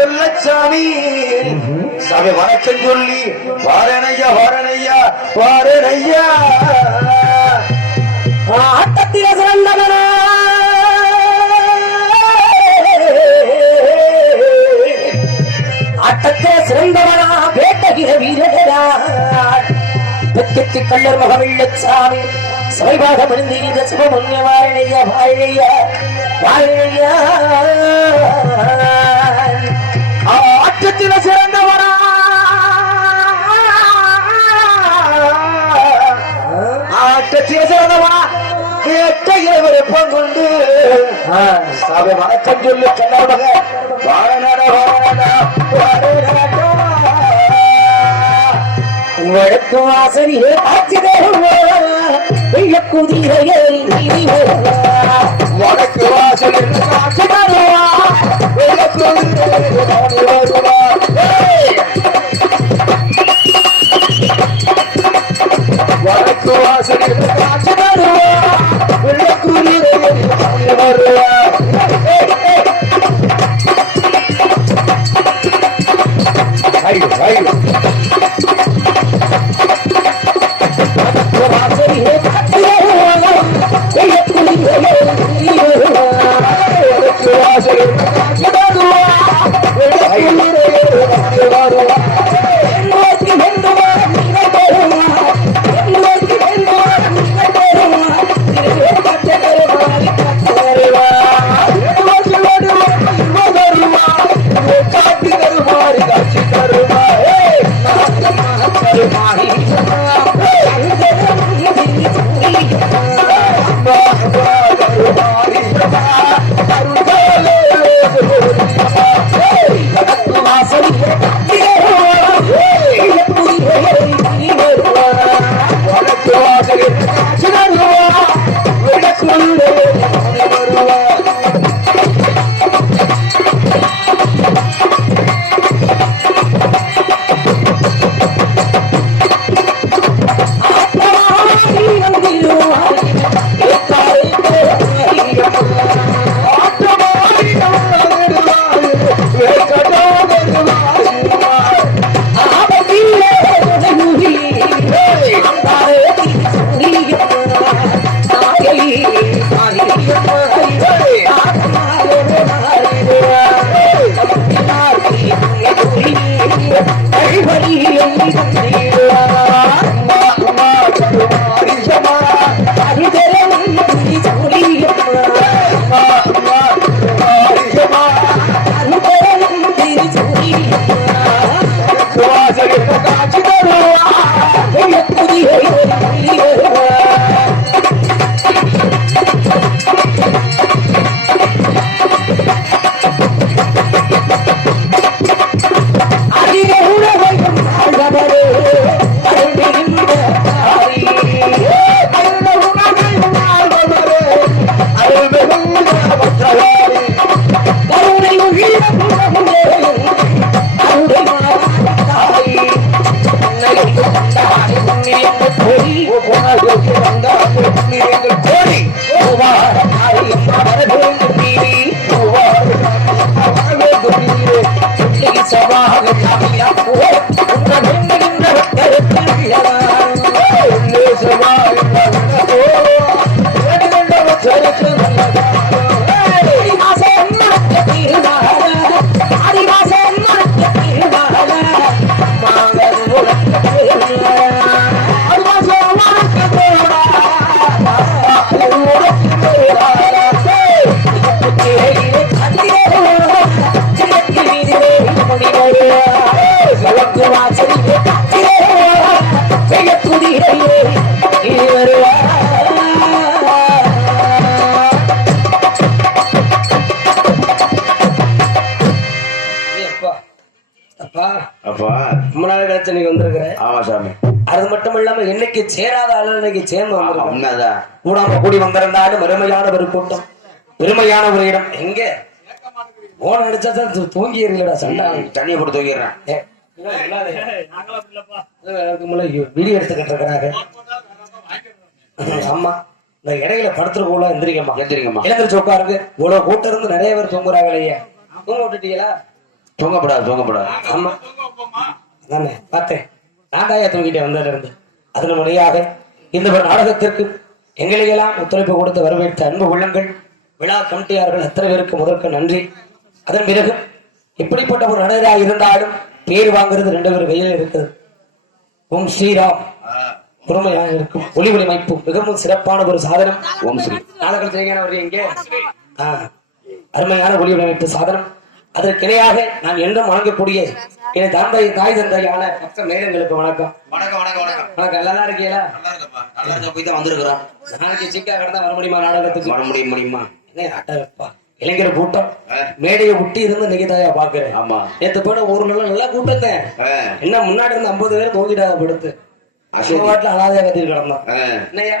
வெள்ளச்சாமி சாமி வணக்கம் சொல்லி வாரணையா வாரணையா வாரணையா. ஆட்டத்தில சிறந்தவன. ஆட்டத்தில சிறந்தவனா வேட்டகிற வீரடா பெத்திக்கு கல்லர் மகவில்லச்சாமி சைவாக மணிந்து இந்த சுபமுன்ய வாரணையா வாழைய வாழைய ஆட்டத்தில சிறந்தவரா. ஆட்டத்தில சிறந்தவரா. வேட்டையில விருப்பம் கொண்டு சபை வணக்கம் சொல்லி கல்லவக வாழநட வாழநட வழக்கு வாசலிலே குதிரையை நீதி வடக்கு வாசலில் காட்சி தருவா Watch the என்னைக்கு சேராத ஆளு இன்னைக்கு சேர்ந்து ஆமா, வந்திருக்கோம் கூடாம கூடி வந்திருந்தாலும் பெருமையான ஒரு கூட்டம் பெருமையான ஒரு இடம் எங்க? ஓன அடிச்சா தான் தூங்கிடுறீங்களா சண்டை. தண்ணியை போட்டு முன்னாடி வீடியோ எடுத்துக்கிட்டு இருக்கிறாங்க. அம்மா இந்த இடையில படுத்துருக்கோல எந்திரிக்கம்மா எந்திரிங்கம்மா. எழுந்திரிச்சு உட்காருங்க. இவ்வளவு கூட்டம் இருந்து நிறைய பேர் தூங்குறாங்களே தூங்க விட்டுட்டீங்களா? தூங்கப்படாது தூங்கப்படாது. ஆமா தானே பார்த்தேன். நான்தாயா தூங்கிட்டேன் வந்ததுல இருந்து? அதன் முறையாக இந்த நாடகத்திற்கு எங்களையெல்லாம் ஒத்துழைப்பு கொடுத்து வரவேற்ற அன்பு உள்ளங்கள் விழா கமிட்டியார்கள் அத்தனை பேருக்கு முதற்க நன்றி. அதன் பிறகு எப்படிப்பட்ட ஒரு நடிகராக இருந்தாலும் பேர் வாங்குறது ரெண்டு பேர் கையில் இருக்குது. ஓம் ஸ்ரீராம். பொறுமையாக இருக்கும். ஒளி ஒளிமைப்பு. மிகவும் சிறப்பான ஒரு சாதனம். ஓம் ஸ்ரீ. நாடகம் செய்ய எங்கே அருமையான ஒளி ஒளிமைப்பு சாதனம். அதற்கு இணையாக நான் என்றும் வணங்கக்கூடிய என் தந்தை தாய் தந்தையான பக்த நேரங்களுக்கு வணக்கம். வணக்கம் வணக்கம் வணக்கம். வணக்கம். நல்லா இருக்கீங்களா? நல்லா நல்லா இருக்க போய் தான் வந்திருக்கிறோம். நாளைக்கு சிக்கா கடந்தா வர முடியுமா நாடகத்துக்கு? வர முடியும் முடியுமா என்ன அட்டப்பா இளைஞர் கூட்டம். மேடையை ஒட்டி இருந்து இன்னைக்கு தாயா பாக்குறேன் ஆமா. நேத்து போன ஊர்ல நல்லா கூட்டம் தான். ஆ, என்ன முன்னாடி இருந்து ஐம்பது பேர் தூங்கிட்டாங்க படுத்து. அசோக வாட்டில் அனாதையா கத்திட்டு கிடந்தோம். ஆ, என்னய்யா?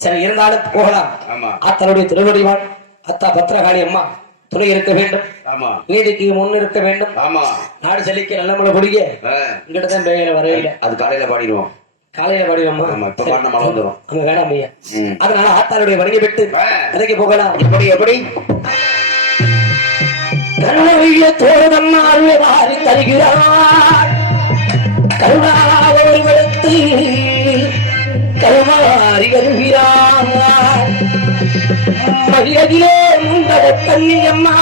சரி இருந்தாலும் போகலாம். ஆமா. ஆத்தனுடைய திருவடிவான் அத்தா பத்திரகாளி அம்மா. துணை இருக்க வேண்டும். ஆமா. நீதிக்கு முன் இருக்க வேண்டும். ஆமா. நாடு செழிக்க நல்ல மழை பொடிக்க ஆ, இங்கிட்ட தான் வரையில. அது காலையில பாடிடுவோம். காலையில படிவம்மா ஆமா, இப்ப பாடின மழை வந்துரும். அங்க வேணாம் ஐயா. அதனால ஆத்தாளுடைய விட்டு ஆ. கதைக்கு போகலாம். எப்படி எப்படி? கருணைய தோழம்மாள் வாரி தருகிறார் கருணாவோர் வெளுத்து கருமாறி வருகிறார் மகிழகிலே முண்டத கண்ணியம்மா.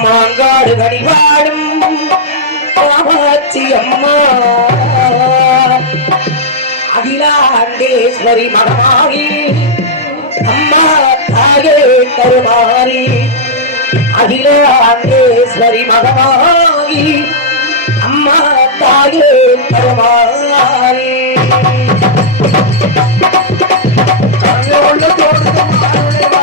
மாங்காடு கடிவாடும் காமாட்சி அம்மா அகிலாண்டேஸ்வரி மகமாகி அம்மா தாயே தருமாறி. அகிலாண்டேஸ்வரி மகமாகி அம்மா தாயே கருமாரி ஒரு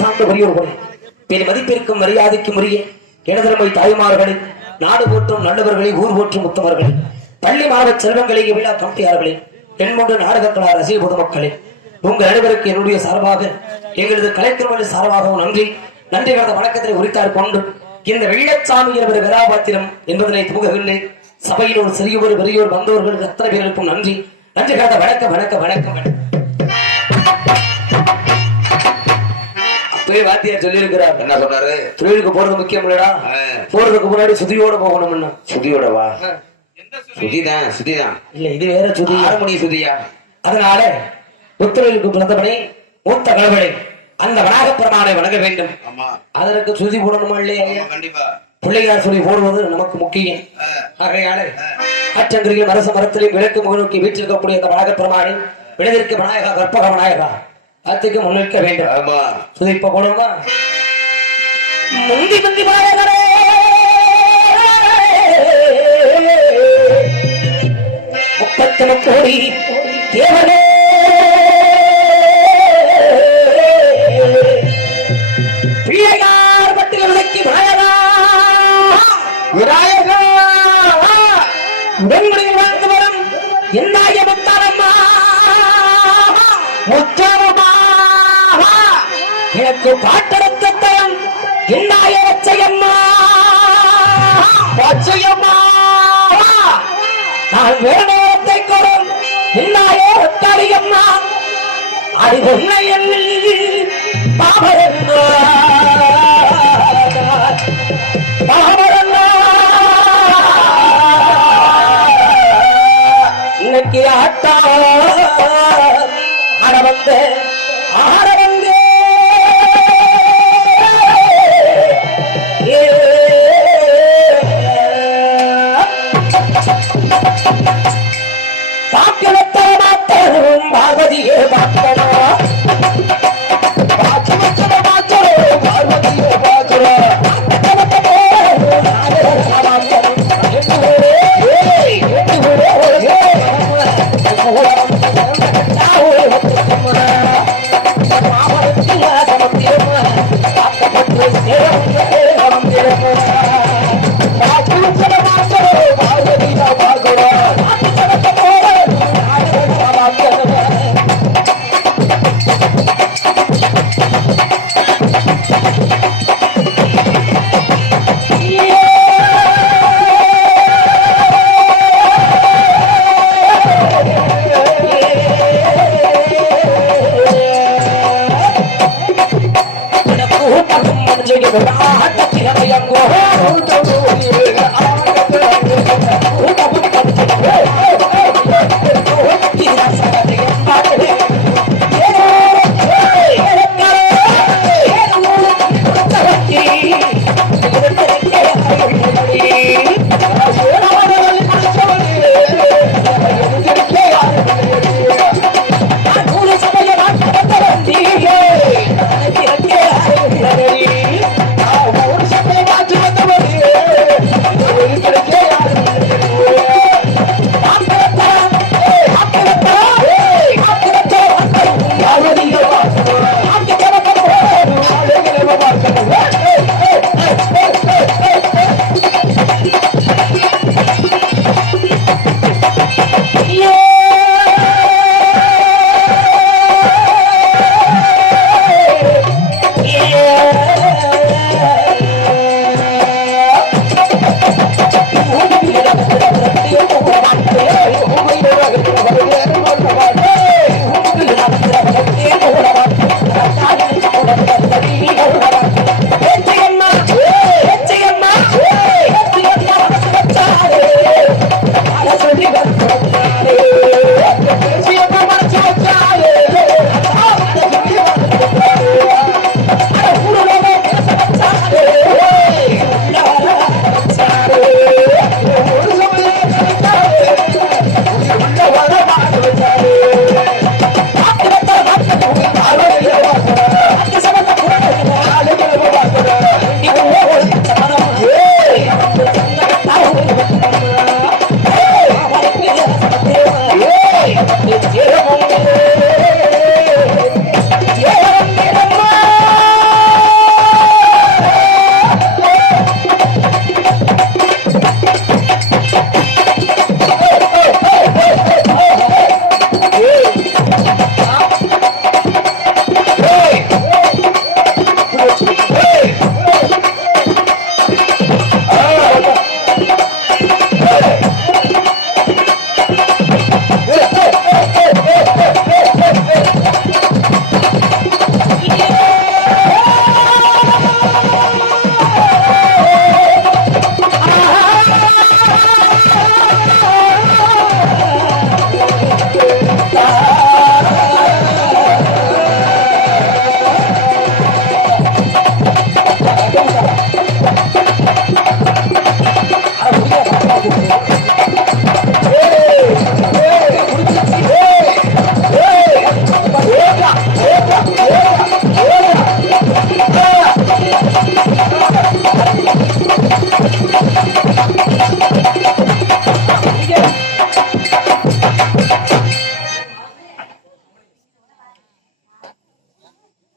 சார்ந்த பெரியோர்களே என் மதிப்பிற்கும் மரியாதைக்கும் தாய்மார்களே நாடு போற்றும் நல்லவர்களே ஊர் போற்றும் உத்தமர்களே பள்ளி மாணவ செல்வங்களே விழா கமிட்டியார்களே என்மொன்று நாடகக்கலா ரசிக பொதுமக்களே உங்கள் அனைவருக்கு என்னுடைய சார்பாக எங்களது கலைத்திருமணி சார்பாகவும் நன்றி நன்றி கடந்த வணக்கத்தை உரித்தார் கொண்டு இந்த வெள்ளச்சாமி என்பது கதாபாத்திரம் என்பதனை துவங்குகின்றேன் சபையில் ஒரு சிறியவர் பெரியோர் வந்தவர்களுக்கு அத்தனை பேருக்கும் நன்றி. நன்றி கடந்த வணக்கம் வணக்கம் வணக்கம் அப்பவே வாத்தியார் சொல்லியிருக்கிறார். என்ன சொன்னாரு? தொழிலுக்கு போறது முக்கியம் இல்லடா. போறதுக்கு முன்னாடி சுதியோட போகணும்னு. சுதியோட வா. சுதிதான் சுதிதான். இல்ல இது வேற சுதி. ஆறு மணி சுதியா? அதனால மூத்த கணவனை அந்த வனாகப்பெருமானை வணங்க வேண்டும். அதற்கு சுதி போடணுமா இல்லையா? பிள்ளையார் சொல்லி போடுவது நமக்கு முக்கியம். ஆகையால ஆற்றங்கரையில் மரச மரத்திலையும் விளக்கு முகநோக்கி வீற்றிருக்கக்கூடிய அந்த வனாகப்பெருமானை விடதிற்கு விநாயகா கற்பக விநாயகா காத்துக்கு முன்னிற்க வேண்டும். ஆமா. சுதிப்ப போடுமா முந்தி முந்தி முப்பத்தி கோடி தேவனே. என்னாய முத்தாரம்மா முத்தாரம்மா எனக்கு காட்டெடுத்தவன் என்னாய வச்சையம்மா வச்சையம்மா நான் வேற நேரத்தை கொடும் என்னாய ஒத்தாரியம்மா அது உண்மையில் ஆட வந்த ஆட வந்தே பாக்கியத்தை பார்வதியே பார்க்கணும். తప్పిన భయంగో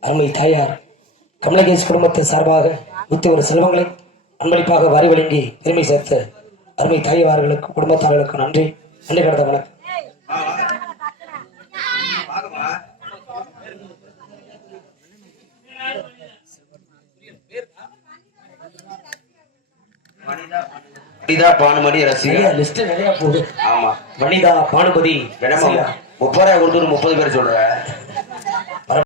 அருமை தாயார் கமலகேஷ் குடும்பத்தின் சார்பாக நூத்தி ஒரு செல்வங்களை அன்பளிப்பாக வாரி வழங்கி பெருமை சேர்த்த அருமை தாயார்களுக்கு குடும்பத்தார்களுக்கு நன்றி. நன்றி கடந்த வணக்கம். வனிதா பானுமதி ரசிகா நிறைய லிஸ்ட் நிறைய போகுது. ஆமா. வனிதா பானுபதி என்னமா முப்பது ரூபாய் கொடுத்து ஒரு முப்பது பேர் சொல்ற.